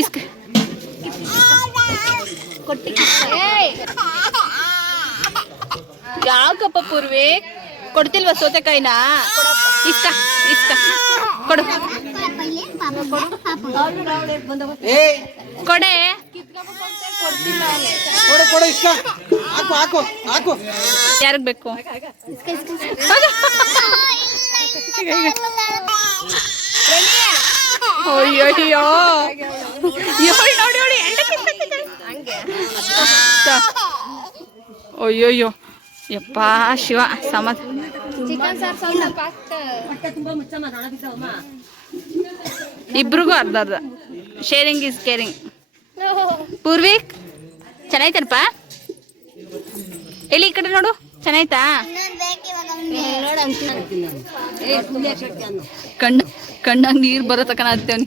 ಇಸ್ಕ ಯಾಕಪ್ಪ ಪೂರ್ವಿ ಕೊಡ್ತಿಲ್ವಾ ಸೌತೆಕಾಯಿನ? ಇಸ್ಕ ಇಸ್ಕ ಕೊಡು ಕೊಡೆ. ಯಾರಿಗ್ ಬೇಕು? ಅಯ್ಯಯ್ಯೋ ನೋಡಿ ಅಯ್ಯೋಯ್ಯೋ ಯಪ್ಪ ಶಿವ ಸಮಾಧ. ಇಬ್ರಿಗೂ ಅರ್ಧ ಅರ್ಧ. Sharing is caring. ಪೂರ್ವಿಕ್ ಚೆನ್ನಾಯ್ತನಪ್ಪ? ಎಲ್ಲಿ ಈ ಕಡೆ ನೋಡು, ಚೆನ್ನಾಯ್ತಾ? ಕಣ್ಣಾಗ ನೀರು ಬರೋ ತಕನ ಅಂತೇವ್ನಿ.